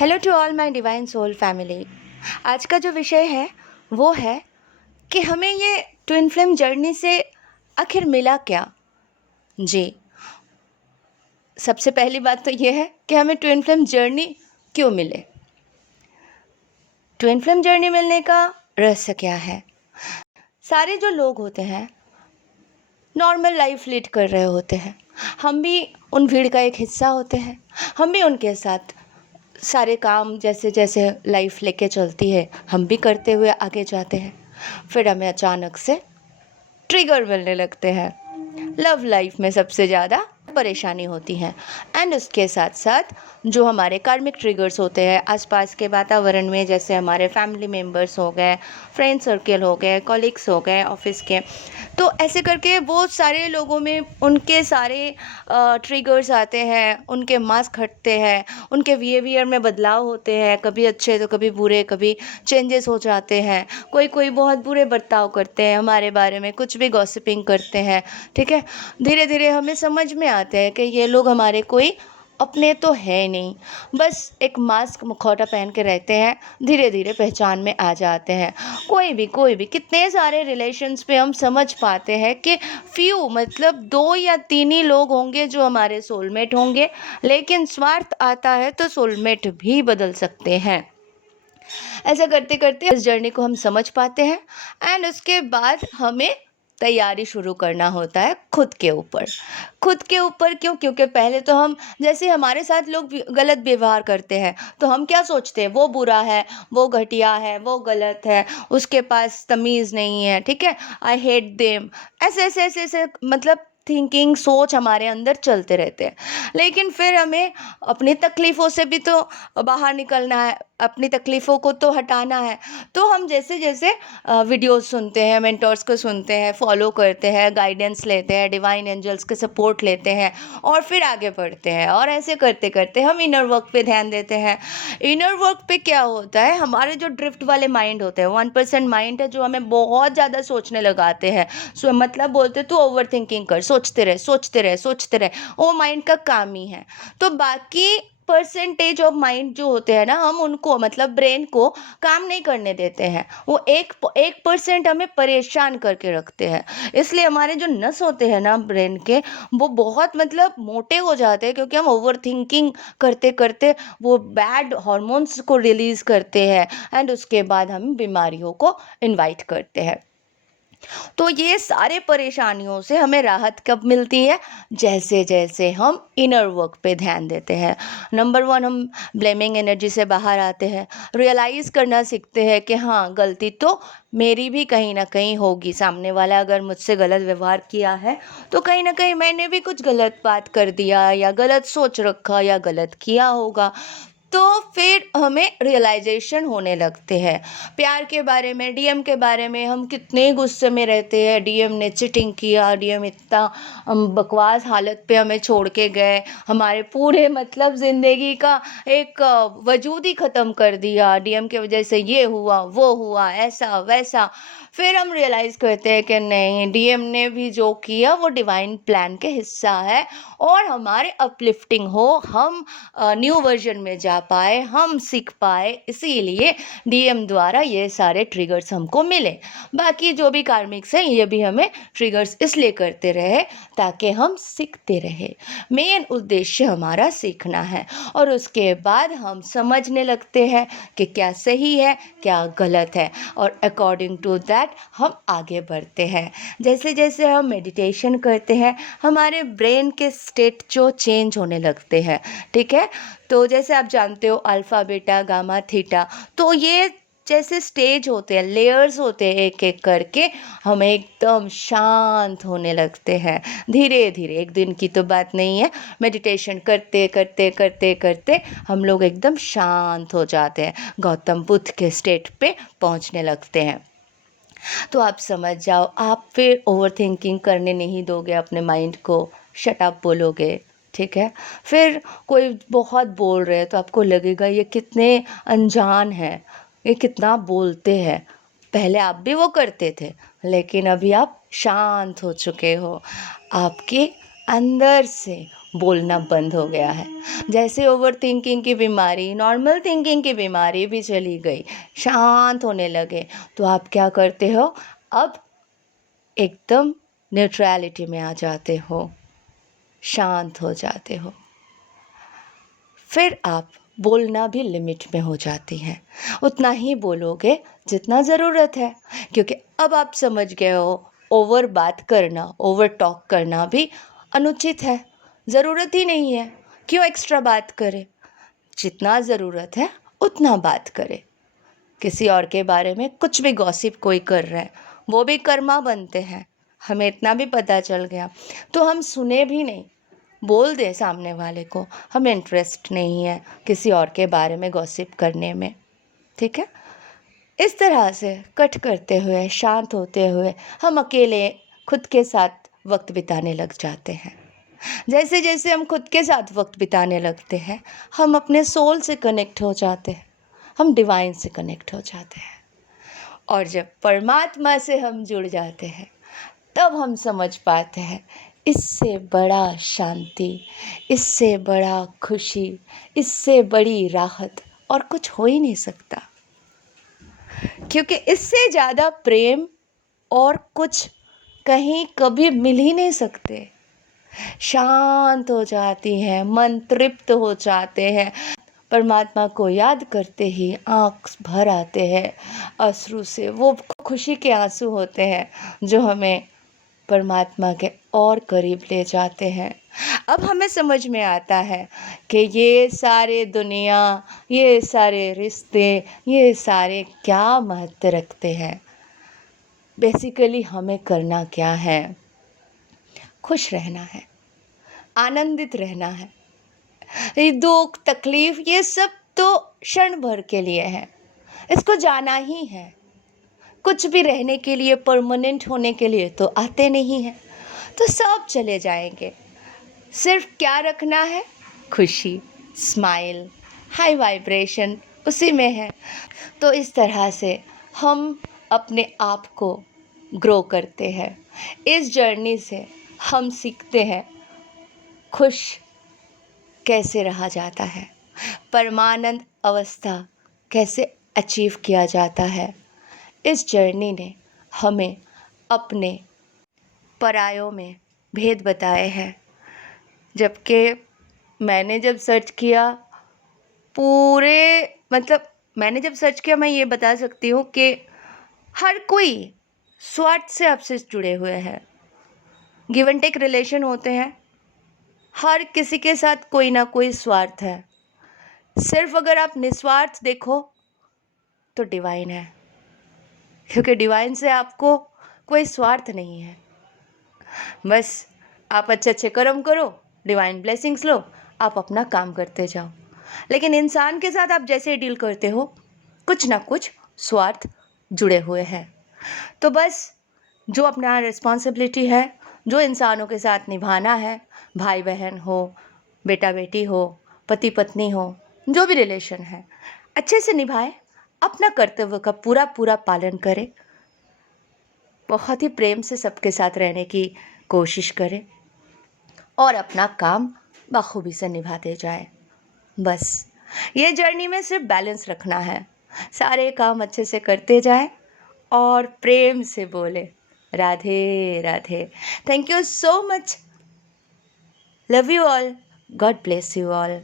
Hello to all my divine soul family. आज का जो विषय है वो है कि हमें ये ट्विन फ्लेम जर्नी से आखिर मिला क्या। जी, सबसे पहली बात तो ये है कि हमें ट्विन फ्लेम जर्नी क्यों मिले। ट्विन फ्लेम जर्नी मिलने का रहस्य क्या है। सारे जो लोग होते हैं नॉर्मल लाइफ लीड कर रहे होते हैं, हम भी उन भीड़ का एक हिस्सा होते हैं। हम भी उनके साथ सारे काम जैसे जैसे लाइफ लेके चलती है हम भी करते हुए आगे जाते हैं। फिर हमें अचानक से ट्रिगर मिलने लगते हैं। लव लाइफ में सबसे ज़्यादा परेशानी होती है एंड उसके साथ साथ जो हमारे कार्मिक ट्रिगर्स होते हैं आसपास के वातावरण में, जैसे हमारे फैमिली मेम्बर्स हो गए, फ्रेंड सर्कल हो गए, कॉलीग्स हो गए ऑफिस के, तो ऐसे करके बहुत सारे लोगों में उनके सारे ट्रिगर्स आते हैं, उनके मास्क हटते हैं, उनके बिहेवियर में बदलाव होते हैं, कभी अच्छे तो कभी बुरे, कभी चेंजेस हो जाते हैं। कोई कोई बहुत बुरे बर्ताव करते हैं हमारे बारे में, कुछ भी गॉसिपिंग करते हैं। ठीक है, धीरे धीरे हमें समझ में आता है कि ये लोग हमारे कोई अपने तो है नहीं, बस एक मास्क मुखौटा पहन के रहते हैं, धीरे धीरे पहचान में आ जाते हैं। कोई भी कितने सारे रिलेशंस पे हम समझ पाते हैं कि फ्यू मतलब 2 या 3 ही लोग होंगे जो हमारे सोलमेट होंगे, लेकिन स्वार्थ आता है तो सोलमेट भी बदल सकते हैं। ऐसा करते करते इस जर्नी को हम समझ पाते हैं एंड उसके बाद हमें तैयारी शुरू करना होता है खुद के ऊपर। खुद के ऊपर क्यों? क्योंकि पहले तो हम, जैसे हमारे साथ लोग गलत व्यवहार करते हैं तो हम क्या सोचते हैं, वो बुरा है, वो घटिया है, वो गलत है, उसके पास तमीज़ नहीं है। ठीक है, आई हेट देम। ऐसे मतलब थिंकिंग, सोच हमारे अंदर चलते रहते हैं। लेकिन फिर हमें अपनी तकलीफ़ों से भी तो बाहर निकलना है, अपनी तकलीफ़ों को तो हटाना है। तो हम जैसे जैसे वीडियोस सुनते हैं, मेंटर्स को सुनते हैं, फॉलो करते हैं, गाइडेंस लेते हैं, डिवाइन एंजल्स के सपोर्ट लेते हैं और फिर आगे बढ़ते हैं। और ऐसे करते करते हम इनर वर्क पे ध्यान देते हैं। इनर वर्क पे क्या होता है, हमारे जो ड्रिफ्ट वाले माइंड होते हैं, 1% माइंड है जो हमें बहुत ज़्यादा सोचने लगाते हैं। मतलब बोलते तो ओवर थिंकिंग कर, सोचते रहे, वो माइंड का काम ही है। तो बाकी परसेंटेज ऑफ माइंड जो होते हैं ना, हम उनको मतलब ब्रेन को काम नहीं करने देते हैं। वो 1% हमें परेशान करके रखते हैं। इसलिए हमारे जो नस होते हैं ना ब्रेन के, वो बहुत मतलब मोटे हो जाते हैं, क्योंकि हम ओवर थिंकिंग करते करते वो बैड हॉर्मोन्स को रिलीज करते हैं एंड उसके बाद हम बीमारियों को इनवाइट करते हैं। तो ये सारे परेशानियों से हमें राहत कब मिलती है? जैसे जैसे हम इनर वर्क पे ध्यान देते हैं। नंबर 1, हम ब्लेमिंग एनर्जी से बाहर आते हैं, रियलाइज़ करना सीखते हैं कि हाँ, गलती तो मेरी भी कहीं ना कहीं होगी। सामने वाला अगर मुझसे गलत व्यवहार किया है तो कहीं ना कहीं मैंने भी कुछ गलत बात कर दिया या गलत सोच रखा या गलत किया होगा। तो फिर हमें रियलाइजेशन होने लगते हैं। प्यार के बारे में, डीएम के बारे में हम कितने गुस्से में रहते हैं, डीएम ने चीटिंग किया, डीएम इतना बकवास हालत पे हमें छोड़ के गए, हमारे पूरे मतलब ज़िंदगी का एक वजूद ही ख़त्म कर दिया, डीएम की वजह से ये हुआ, वो हुआ, ऐसा वैसा। फिर हम रियलाइज़ करते हैं कि नहीं, डीएम ने भी जो किया वो डिवाइन प्लान के हिस्सा है और हमारे अपलिफ्टिंग हो, हम न्यू वर्जन में जा पाए, हम सीख पाए, इसीलिए डीएम द्वारा ये सारे ट्रिगर्स हमको मिले। बाकी जो भी कार्मिक्स हैं ये भी हमें ट्रिगर्स इसलिए करते रहे ताकि हम सीखते रहे। मेन उद्देश्य हमारा सीखना है और उसके बाद हम समझने लगते हैं कि क्या सही है, क्या गलत है, और अकॉर्डिंग टू दैट हम आगे बढ़ते हैं। जैसे जैसे हम मेडिटेशन करते हैं हमारे ब्रेन के स्टेट जो चेंज होने लगते हैं। ठीक है, तो जैसे आप जानते हो अल्फ़ा, बीटा, गामा, थीटा, तो ये जैसे स्टेज होते हैं, लेयर्स होते हैं, एक एक करके हम एकदम शांत होने लगते हैं धीरे धीरे। एक दिन की तो बात नहीं है, मेडिटेशन करते करते करते करते हम लोग एकदम शांत हो जाते हैं, गौतम बुद्ध के स्टेट पे पहुंचने लगते हैं। तो आप समझ जाओ, आप फिर ओवर थिंकिंग करने नहीं दोगे अपने माइंड को, शट अप बोलोगे। ठीक है, फिर कोई बहुत बोल रहे हैं तो आपको लगेगा ये कितने अनजान हैं, ये कितना बोलते हैं। पहले आप भी वो करते थे, लेकिन अभी आप शांत हो चुके हो। आपके अंदर से बोलना बंद हो गया है। जैसे ओवर थिंकिंग की बीमारी, नॉर्मल थिंकिंग की बीमारी भी चली गई, शांत होने लगे, तो आप क्या करते हो, अब एकदम न्यूट्रलिटी में आ जाते हो, शांत हो जाते हो। फिर आप बोलना भी लिमिट में हो जाती हैं, उतना ही बोलोगे जितना ज़रूरत है, क्योंकि अब आप समझ गए हो ओवर बात करना, ओवर टॉक करना भी अनुचित है, ज़रूरत ही नहीं है, क्यों एक्स्ट्रा बात करें, जितना ज़रूरत है उतना बात करें। किसी और के बारे में कुछ भी गॉसिप कोई कर रहा है, वो भी कर्मा बनते हैं, हमें इतना भी पता चल गया, तो हम सुने भी नहीं, बोल दे सामने वाले को हमें इंटरेस्ट नहीं है किसी और के बारे में गॉसिप करने में, ठीक है। इस तरह से कट करते हुए, शांत होते हुए हम अकेले खुद के साथ वक्त बिताने लग जाते हैं। जैसे जैसे हम खुद के साथ वक्त बिताने लगते हैं, हम अपने सोल से कनेक्ट हो जाते हैं, हम डिवाइन से कनेक्ट हो जाते हैं, और जब परमात्मा से हम जुड़ जाते हैं तब हम समझ पाते हैं इससे बड़ा शांति, इससे बड़ा खुशी, इससे बड़ी राहत और कुछ हो ही नहीं सकता, क्योंकि इससे ज़्यादा प्रेम और कुछ कहीं कभी मिल ही नहीं सकते। शांत हो जाती हैं, मन तृप्त हो जाते हैं, परमात्मा को याद करते ही आँख भर आते हैं अश्रु से, वो खुशी के आंसू होते हैं जो हमें परमात्मा के और करीब ले जाते हैं। अब हमें समझ में आता है कि ये सारे दुनिया, ये सारे रिश्ते, ये सारे क्या महत्व रखते हैं। बेसिकली हमें करना क्या है, खुश रहना है, आनंदित रहना है। ये दुख तकलीफ ये सब तो क्षण भर के लिए है, इसको जाना ही है। कुछ भी रहने के लिए, परमानेंट होने के लिए तो आते नहीं हैं, तो सब चले जाएंगे। सिर्फ क्या रखना है, खुशी, स्माइल, हाई वाइब्रेशन उसी में है। तो इस तरह से हम अपने आप को ग्रो करते हैं। इस जर्नी से हम सीखते हैं खुश कैसे रहा जाता है, परमानंद अवस्था कैसे अचीव किया जाता है। इस जर्नी ने हमें अपने परायों में भेद बताए हैं, जबकि मैंने जब सर्च किया मैंने जब सर्च किया, मैं ये बता सकती हूँ कि हर कोई स्वार्थ से आपसे जुड़े हुए हैं। गिव एंड टेक रिलेशन होते हैं, हर किसी के साथ कोई ना कोई स्वार्थ है। सिर्फ अगर आप निस्वार्थ देखो तो डिवाइन है, क्योंकि डिवाइन से आपको कोई स्वार्थ नहीं है। बस आप अच्छे अच्छे कर्म करो, डिवाइन ब्लेसिंग्स लो, आप अपना काम करते जाओ। लेकिन इंसान के साथ आप जैसे डील करते हो, कुछ ना कुछ स्वार्थ जुड़े हुए हैं। तो बस जो अपना रिस्पॉन्सिबिलिटी है, जो इंसानों के साथ निभाना है, भाई बहन हो, बेटा बेटी हो, पति पत्नी हो, जो भी रिलेशन है, अच्छे से निभाए, अपना कर्तव्य का पूरा पूरा पालन करें, बहुत ही प्रेम से सबके साथ रहने की कोशिश करें और अपना काम बखूबी से निभाते जाएं। बस ये जर्नी में सिर्फ बैलेंस रखना है, सारे काम अच्छे से करते जाएं और प्रेम से बोले Radhe Radhe. Thank you so much, love you all, God bless you all.